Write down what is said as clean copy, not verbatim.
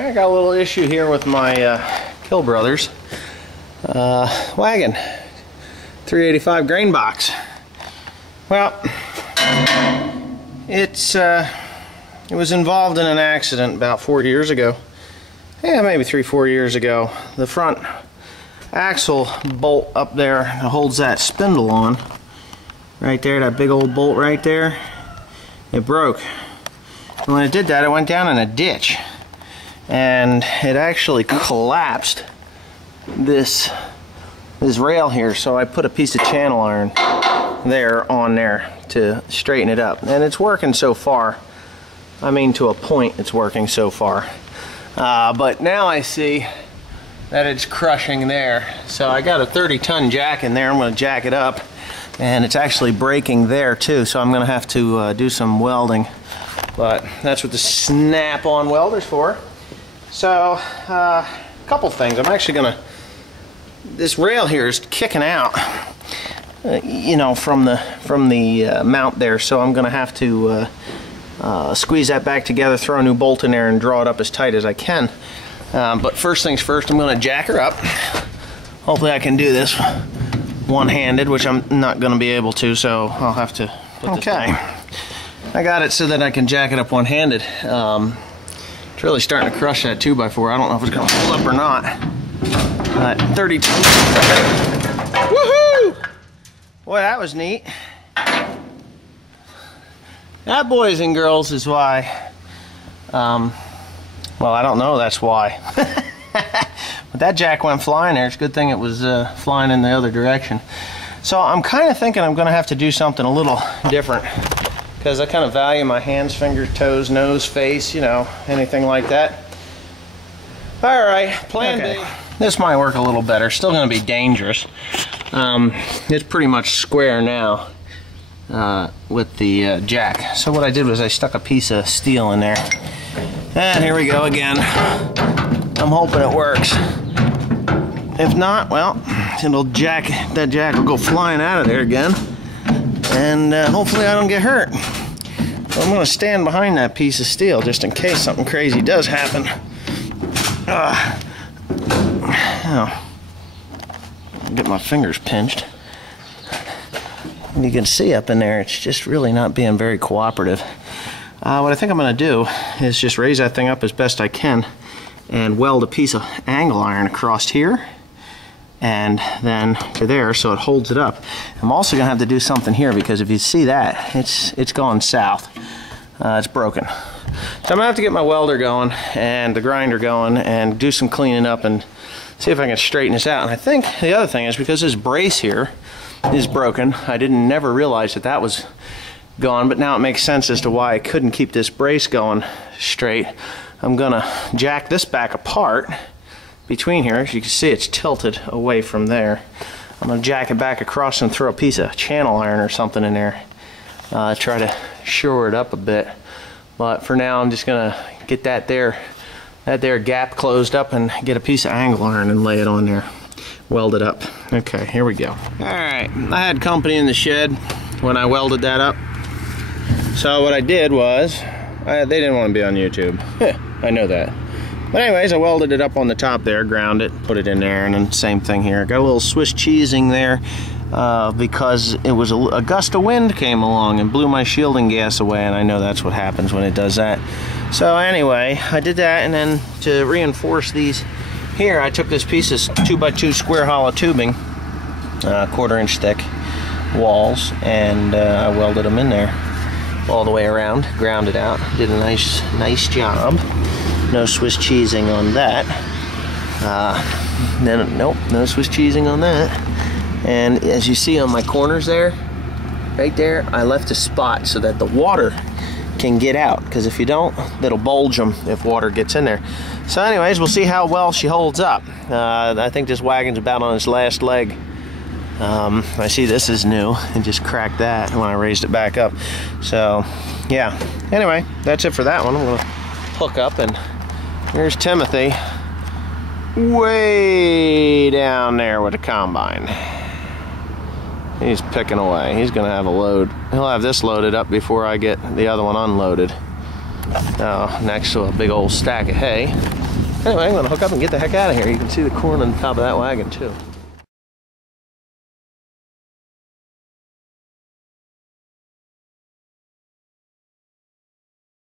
I got a little issue here with my Kill Brothers wagon 385 grain box. Well, it was involved in an accident about 4 years ago. Yeah, maybe 3-4 years ago. The front axle bolt up there that holds that spindle on, right there, that big old bolt right there, it broke. And when it did that, it went down in a ditch, and it actually collapsed this rail here. So I put a piece of channel iron there on there to straighten it up, and it's working so far. I mean, to a point it's working so far, but now I see that it's crushing there. So I got a 30-ton jack in there. I'm going to jack it up, and it's actually breaking there too, so I'm going to have to do some welding, but that's what the snap-on welder's for. So a couple things. I'm actually going to, this rail here is kicking out, you know, from the mount there, so I'm going to have to squeeze that back together, throw a new bolt in there, and draw it up as tight as I can. But first things first, I'm going to jack her up. Hopefully I can do this one-handed, which I'm not going to be able to, so I'll have to put this down. I got it so that I can jack it up one-handed. It's really starting to crush that 2x4. I don't know if it's going to hold up or not. 32. Woohoo! Boy, that was neat. That, boys and girls, is why, well, I don't know that's why. But that jack went flying there. It's a good thing it was flying in the other direction. So I'm kind of thinking I'm going to have to do something a little different, because I kind of value my hands, fingers, toes, nose, face, you know, anything like that. All right, plan B. This might work a little better. Still going to be dangerous. It's pretty much square now with the jack. So what I did was I stuck a piece of steel in there. And here we go again. I'm hoping it works. If not, well, that jack will go flying out of there again. And hopefully I don't get hurt. So I'm going to stand behind that piece of steel just in case something crazy does happen. Oh, get my fingers pinched. And you can see up in there, it's just really not being very cooperative. What I think I'm going to do is just raise that thing up as best I can and weld a piece of angle iron across here and then to there so it holds it up. I'm also going to have to do something here, because if you see that, it's gone south. It's broken. So I'm going to have to get my welder going and the grinder going and do some cleaning up and see if I can straighten this out. And I think the other thing is, because this brace here is broken, I never realized that that was gone, but now it makes sense as to why I couldn't keep this brace going straight. I'm gonna jack this back apart between here. As you can see, it's tilted away from there. I'm gonna jack it back across and throw a piece of channel iron or something in there, try to shore it up a bit. But for now, I'm just gonna get that there gap closed up and get a piece of angle iron and lay it on there, weld it up. Okay, here we go. All right, I had company in the shed when I welded that up. So what I did was, they didn't want to be on YouTube. I know that. But anyways, I welded it up on the top there, ground it, put it in there, and then same thing here. Got a little Swiss cheesing there because it was a gust of wind came along and blew my shielding gas away, and I know that's what happens when it does that. So anyway, I did that, and then to reinforce these here, I took this piece of 2x2 square hollow tubing, 1/4 inch thick walls, and I welded them in there all the way around, ground it out, did a nice job. No Swiss cheesing on that. Nope, no Swiss cheesing on that. And as you see on my corners there, right there, I left a spot so that the water can get out, because if you don't, it'll bulge them if water gets in there. So anyways, we'll see how well she holds up. I think this wagon's about on its last leg. I see this is new and just cracked that when I raised it back up. So yeah, anyway, that's it for that one. I'm gonna hook up, and here's Timothy way down there with the combine. He's picking away. He's gonna have a load. He'll have this loaded up before I get the other one unloaded. Next to a big old stack of hay. Anyway, I'm gonna hook up and get the heck out of here. You can see the corn on top of that wagon too.